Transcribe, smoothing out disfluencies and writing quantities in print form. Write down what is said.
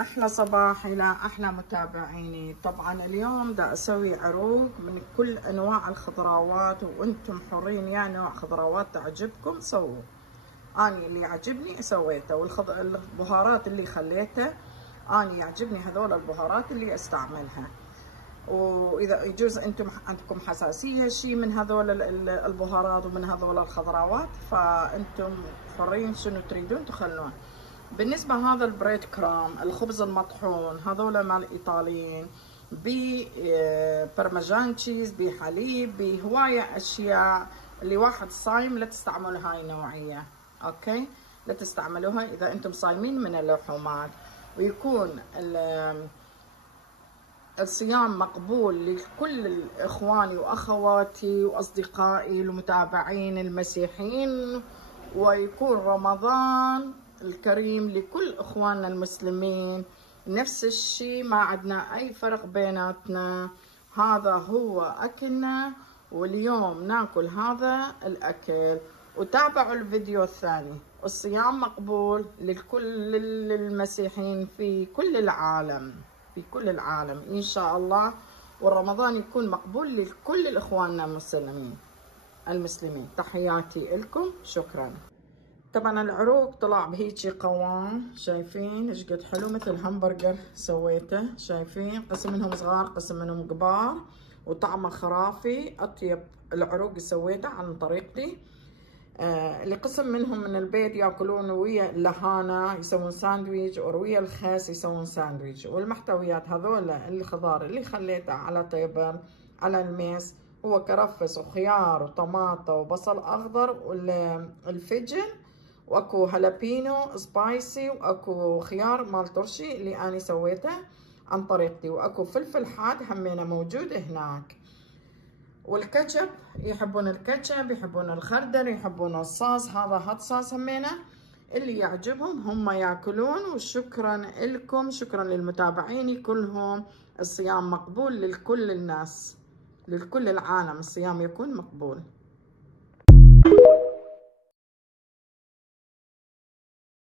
احلى صباح الى احلى متابعيني. طبعا اليوم دا اسوي عروق من كل انواع الخضروات، وانتم حرين يا نوع خضروات تعجبكم سووا. اني اللي يعجبني سويته، والبهارات اللي خليته اني يعجبني هذول البهارات اللي استعملها. واذا يجوز انتم عندكم حساسيه شيء من هذول البهارات ومن هذول الخضروات، فانتم حرين شنو تريدون تخلون. بالنسبه هذا البريد كرام، الخبز المطحون هذول مال الايطاليين، ببرمجان تشيز، بحليب، بهوايه اشياء. اللي واحد صايم لا تستعملوا هاي النوعيه، اوكي؟ لا تستعملوها اذا انتم صايمين من اللحومات. ويكون الصيام مقبول لكل اخواني واخواتي واصدقائي المتابعين المسيحيين، ويكون رمضان الكريم لكل اخواننا المسلمين. نفس الشيء، ما عندنا اي فرق بيناتنا. هذا هو اكلنا، واليوم ناكل هذا الاكل. وتابعوا الفيديو الثاني. الصيام مقبول لكل المسيحيين في كل العالم، في كل العالم ان شاء الله. ورمضان يكون مقبول لكل اخواننا المسلمين. تحياتي لكم، شكرا. طبعا العروق طلع بهيجي قوام، شايفين ايش قد حلو، مثل همبرجر سويته. شايفين قسم منهم صغار قسم منهم كبار، وطعمه خرافي. اطيب العروق سويته عن طريقتي. اللي قسم منهم من البيت ياكلون ويا اللهانه يسوون ساندويج، ويا الخس يسوون ساندويج. والمحتويات هذول الخضار اللي خليته على تيبل على الميز هو كرفس وخيار وطماطه وبصل اخضر والفجل، واكو هالابينو سبايسي، واكو خيار مال ترشي اللي اني سويته عن طريقتي، واكو فلفل حاد همينه موجود هناك. والكاتشب، يحبون الكاتشب، يحبون الخردل، يحبون الصوص. هذا هات صوص همينه اللي يعجبهم هم ياكلون. وشكرا لكم، شكرا للمتابعين كلهم. الصيام مقبول لكل الناس، لكل العالم الصيام يكون مقبول.